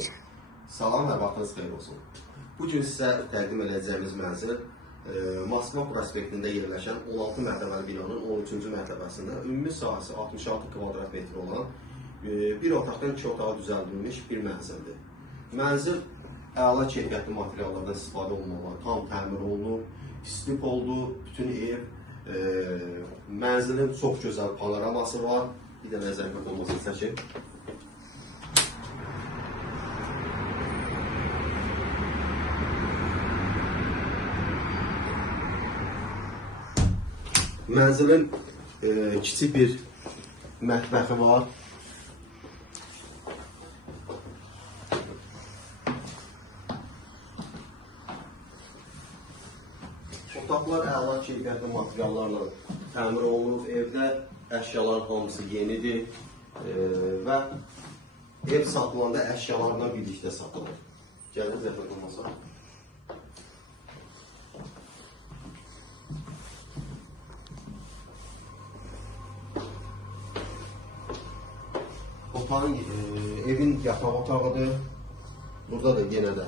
çəkir. Salam və vaxtınız xeyir olsun. Bugün sizə təqdim edəcəyimiz mənzil Moskva prospektində yerləşən 16 mərtəbəli binanın 13-cü mərtəbəsində ümumi sahəsi 66 kvadrat metr olan bir otaqdan 2 otağa düzəldilmiş bir mənzildir. Mənzil əla keyfiyyətli materiallardan istifadə olunmalı, tam təmir olunub, istif oldu, bütün ev, mənzilin çox gözəl panoraması var. Bir də nəzərdə olmasını çəkin. Mənzilin kiçik bir mətbəxi var. Otaqlar əla keyfiyyətli materiallarla təmir olunub. Evdə əşyaların hamısı yenidir və ev satılanda əşyalarla birlikdə satılır. Gəlin zəhmət olmasa. Evin yataq otağıdır. Burada da yenə də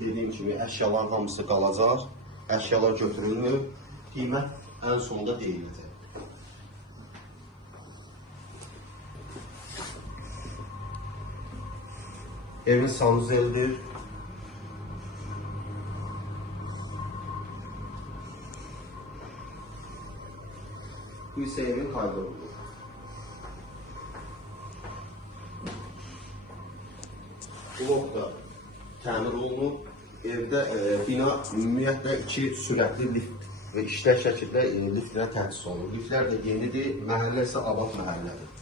dediyim kimi əşyaların hamısı qalacaq. Əşyalar götürülmür. Qiymət ən sonda deyiləcək. Evin sanuzeldir. Bu isə evin kaydorudur. Blok da təmir olunub. Evdə bina ümumiyyətlə 2 sürətli lift və işlək şəkildə liftlərə təsis olunur. Liftlər də yenidir, məhəllə isə abad məhəllədir.